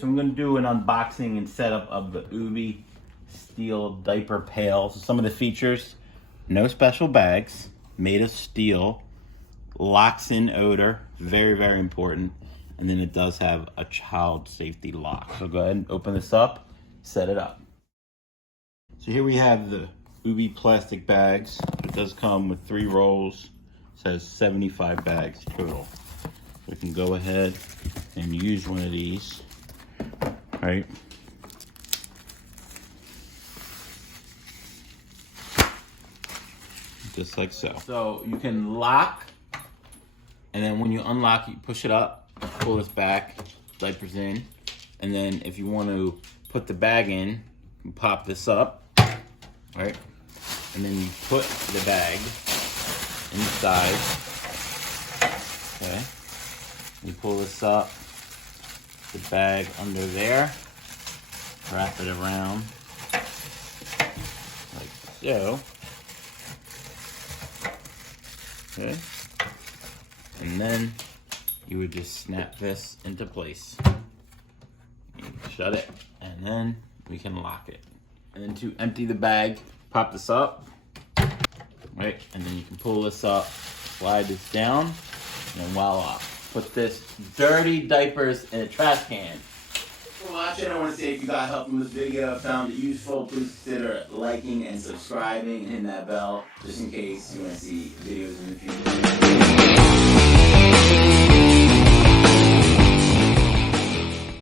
So I'm going to do an unboxing and setup of the Ubbi steel diaper pail. So some of the features: no special bags, made of steel, locks in odor, very, very important. And then it does have a child safety lock. So go ahead and open this up, set it up. So here we have the Ubbi plastic bags. It does come with 3 rolls. It says 75 bags total. We can go ahead and use one of these, right? Just like so. So you can lock, and then when you unlock, you push it up, pull this back, diapers in, and then if you want to put the bag in, you pop this up, right? And then you put the bag inside, okay? You pull this up, the bag under there, wrap it around like so, okay? And then you would just snap this into place. You shut it, and then we can lock it. And then to empty the bag, pop this up, right? And then you can pull this up, slide this down, and voila. Put this dirty diapers in a trash can. Thanks for watching. I want to say if you got help from this video, found it useful, please consider liking and subscribing and hitting that bell just in case you want to see videos in the future.